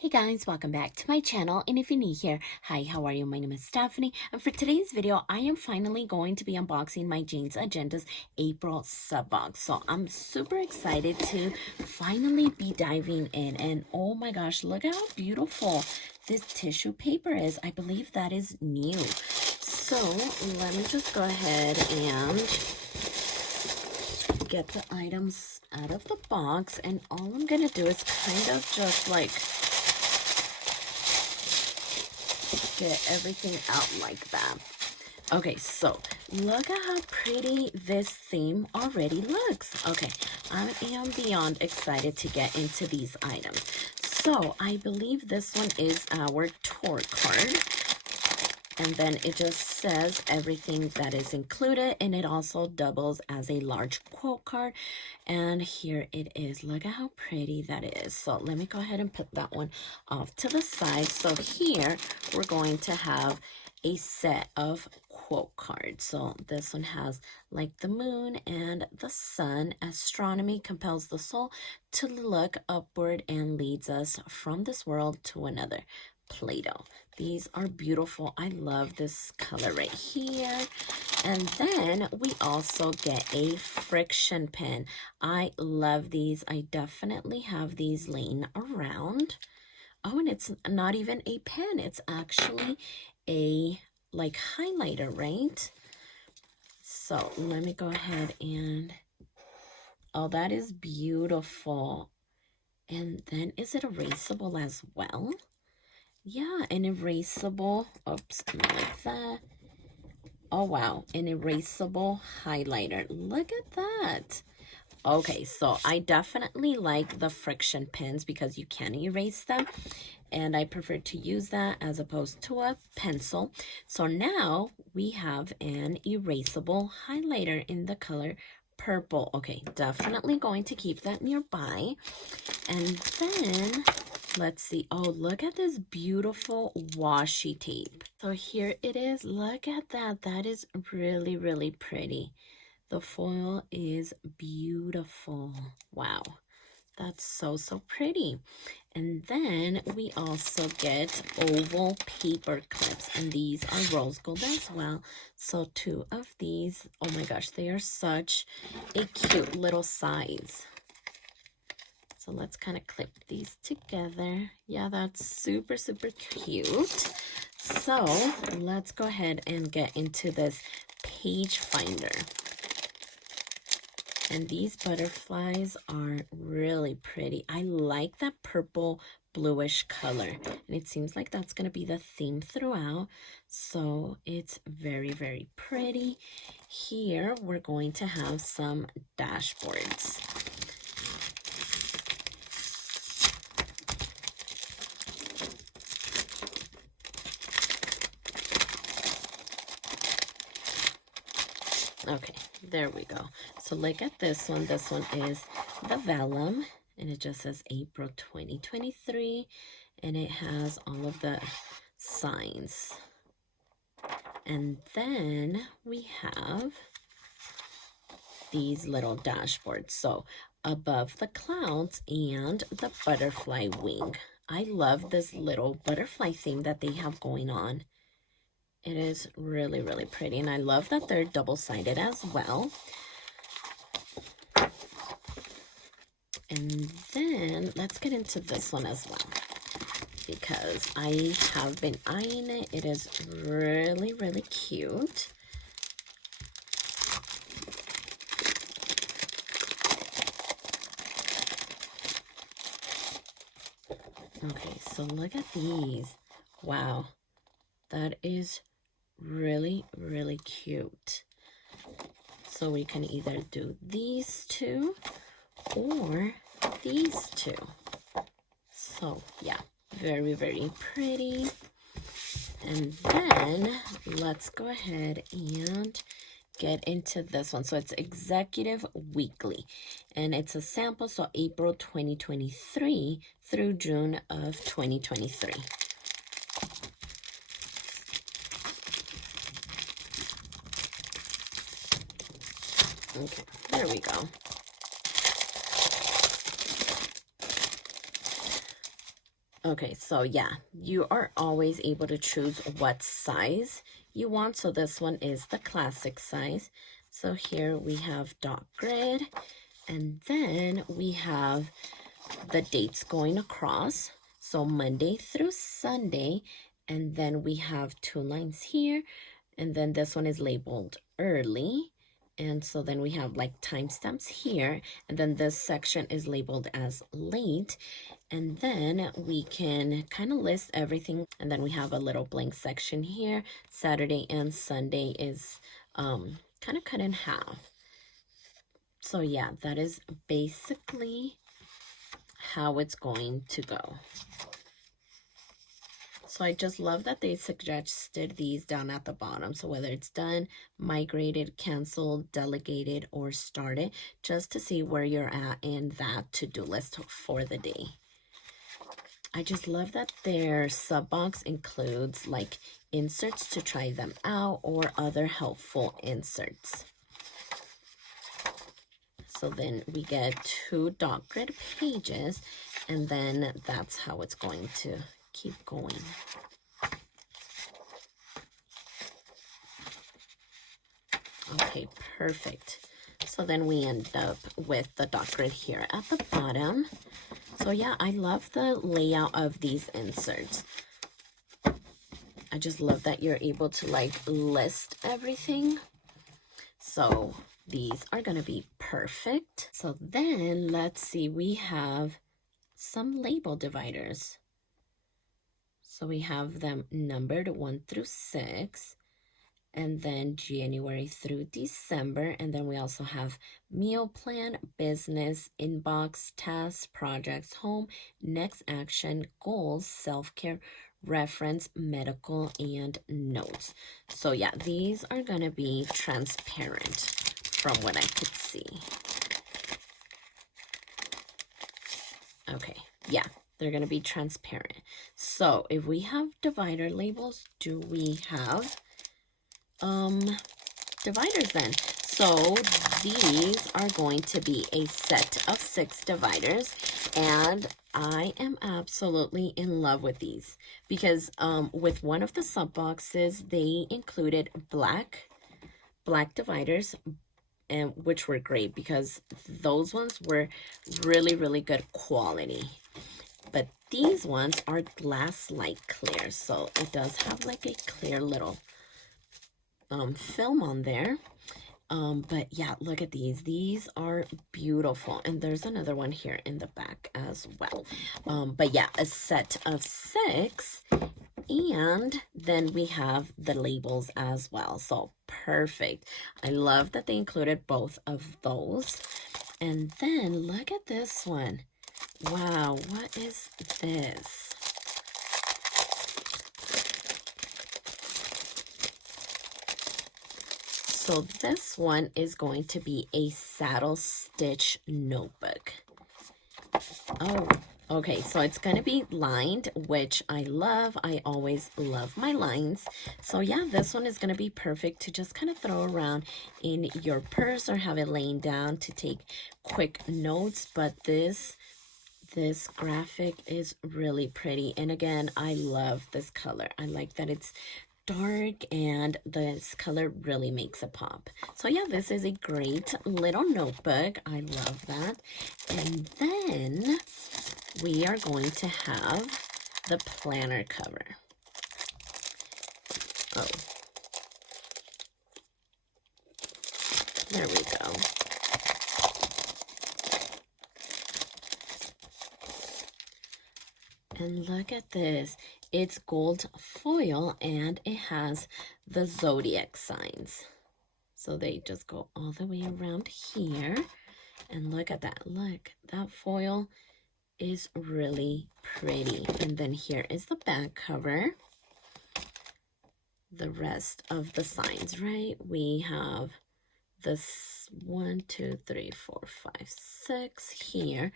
Hey guys, welcome back to my channel, and if you're new here, hi, how are you? My name is Stephany, and for today's video, I am finally going to be unboxing my Jeans Agenda's April sub box. So I'm super excited to finally be diving in, and oh my gosh, look how beautiful this tissue paper is. I believe that is new. So let me just go ahead and get the items out of the box, and all I'm gonna do is kind of just like get everything out like that. Okay, so look at how pretty this theme already looks. Okay, I am beyond excited to get into these items. So I believe this one is our tour card, and then it just says everything that is included, and it also doubles as a large quote card. And here it is. Look at how pretty that is. So let me go ahead and put that one off to the side. So here we're going to have a set of quote cards. So this one has like the moon and the sun. Astronomy compels the soul to look upward and leads us from this world to another. Play-Doh. These are beautiful. I love this color right here. And then we also get a friction pen. I love these. I definitely have these laying around. Oh, and it's not even a pen. It's actually a like highlighter, right? So let me go ahead and, oh, that is beautiful. And then is it erasable as well? Yeah, an erasable, oops, not like that. Oh, wow, an erasable highlighter. Look at that. Okay, so I definitely like the friction pens because you can erase them, and I prefer to use that as opposed to a pencil. So now we have an erasable highlighter in the color purple. Okay, definitely going to keep that nearby. And then let's see. Oh, look at this beautiful washi tape. So here it is. Look at that. That is really, really pretty. The foil is beautiful. Wow. That's so, so pretty. And then we also get oval paper clips, and these are rose gold as well. So 2 of these. Oh my gosh, they are such a cute little size. So let's kind of clip these together. Yeah, that's super, super cute. So let's go ahead and get into this page finder. And these butterflies are really pretty. I like that purple bluish color, and it seems like that's going to be the theme throughout. So it's very, very pretty. Here we're going to have some dashboards. Okay, there we go. So look at this one. This one is the vellum, and it just says April 2023, and it has all of the signs. And then we have these little dashboards. So above the clouds and the butterfly wing. I love this little butterfly thing that they have going on. It is really, really pretty, and I love that they're double-sided as well. And then let's get into this one as well, because I have been eyeing it. It is really, really cute. Okay, so look at these. Wow, that is really, really cute. So we can either do these two or these two. So yeah, very, very pretty. And then let's go ahead and get into this one. So it's Executive Weekly, and it's a sample, so April 2023 through June of 2023. Okay, there we go. Okay, so yeah, you are always able to choose what size you want. So this one is the classic size. So here we have dot grid, and then we have the dates going across. So Monday through Sunday, and then we have 2 lines here, and then this one is labeled early. And so then we have like timestamps here, and then this section is labeled as late. And then we can kind of list everything. And then we have a little blank section here. Saturday and Sunday is kind of cut in half. So yeah, that is basically how it's going to go. So I just love that they suggested these down at the bottom. So whether it's done, migrated, canceled, delegated, or started, just to see where you're at in that to-do list for the day. I just love that their sub box includes like inserts to try them out or other helpful inserts. So then we get 2 dot grid pages, and then that's how it's going to keep going. Okay, perfect. So then we end up with the dot grid here at the bottom. So yeah, I love the layout of these inserts. I just love that you're able to like list everything. So these are gonna be perfect. So then let's see, we have some label dividers. So we have them numbered 1 through 6, and then January through December. And then we also have meal plan, business, inbox, tasks, projects, home, next action, goals, self-care, reference, medical, and notes. So yeah, these are gonna be transparent from what I could see. Okay, yeah, they're gonna be transparent. So if we have divider labels, do we have dividers then? So these are going to be a set of 6 dividers, and I am absolutely in love with these because with one of the sub boxes they included black dividers, and which were great because those ones were really good quality. But these ones are glass-like clear, so it does have like a clear little film on there. But yeah, look at these. These are beautiful. And there's another one here in the back as well. But yeah, a set of 6. And then we have the labels as well. So perfect. I love that they included both of those. And then look at this one. Wow, what is this? So this one is going to be a saddle stitch notebook. Oh, okay, so it's going to be lined, which I love. I always love my lines. So yeah, this one is going to be perfect to just kind of throw around in your purse or have it laying down to take quick notes. But this graphic is really pretty. And again, I love this color. I like that it's dark and this color really makes it pop. So yeah, this is a great little notebook. I love that. And then we are going to have the planner cover. Oh, there we go. And look at this. It's gold foil and it has the zodiac signs. So they just go all the way around here. And look at that. Look, that foil is really pretty. And then here is the back cover. The rest of the signs, right? We have this 1, 2, 3, 4, 5, 6 here.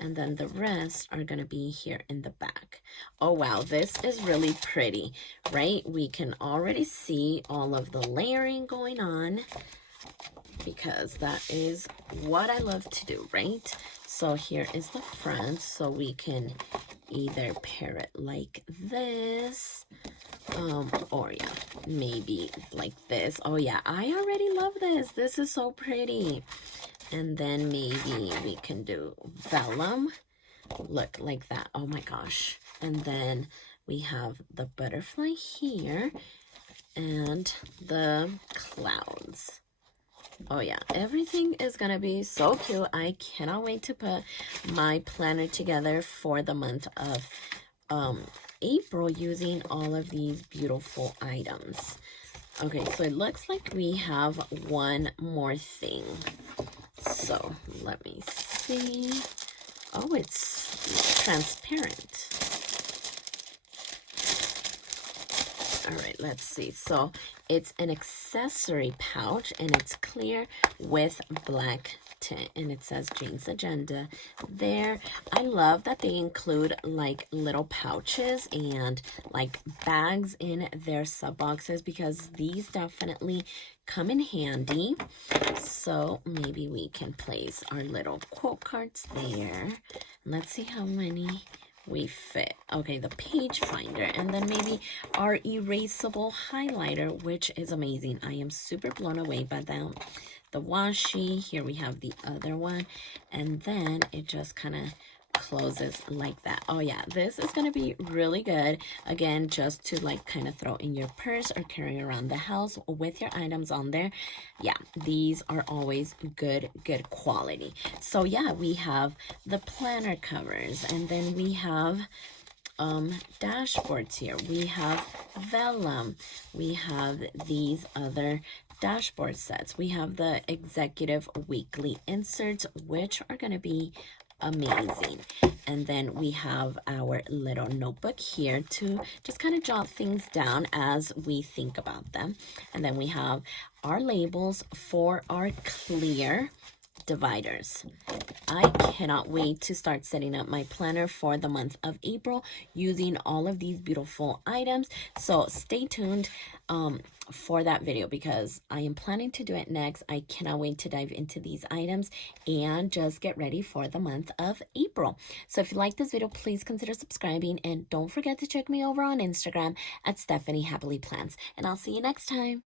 And then the rest are going to be here in the back. Oh, wow. This is really pretty, right? We can already see all of the layering going on because that is what I love to do, right? So here is the front. So we can either pair it like this, or yeah, maybe like this. Oh yeah, I already love this. This is so pretty. And then maybe we can do vellum. Look, like that. Oh my gosh. And then we have the butterfly here and the clouds. Oh yeah, everything is gonna be so cute. I cannot wait to put my planner together for the month of April using all of these beautiful items. Okay, so it looks like we have one more thing. So let me see. Oh, it's transparent. All right, let's see. So it's an accessory pouch and it's clear with black tint, and it says Jane's Agenda there. I love that they include like little pouches and like bags in their sub boxes, because these definitely come in handy. So maybe we can place our little quote cards there. Let's see how many we fit. Okay, the page finder, and then maybe our erasable highlighter, which is amazing. I am super blown away by them. The washi, here we have the other one, and then it just kind of closes like that. Oh yeah, this is gonna be really good, again, just to like kind of throw in your purse or carry around the house with your items on there. Yeah, these are always good quality. So yeah, we have the planner covers, and then we have dashboards here. We have vellum. We have these other dashboard sets. We have the executive weekly inserts, which are going to be amazing. And then we have our little notebook here to just kind of jot things down as we think about them. And then we have our labels for our clear dividers. I cannot wait to start setting up my planner for the month of April using all of these beautiful items. So stay tuned for that video, because I am planning to do it next. I cannot wait to dive into these items and just get ready for the month of April. So if you like this video, please consider subscribing, and don't forget to check me over on Instagram at stephanyhappilyplans. And I'll see you next time.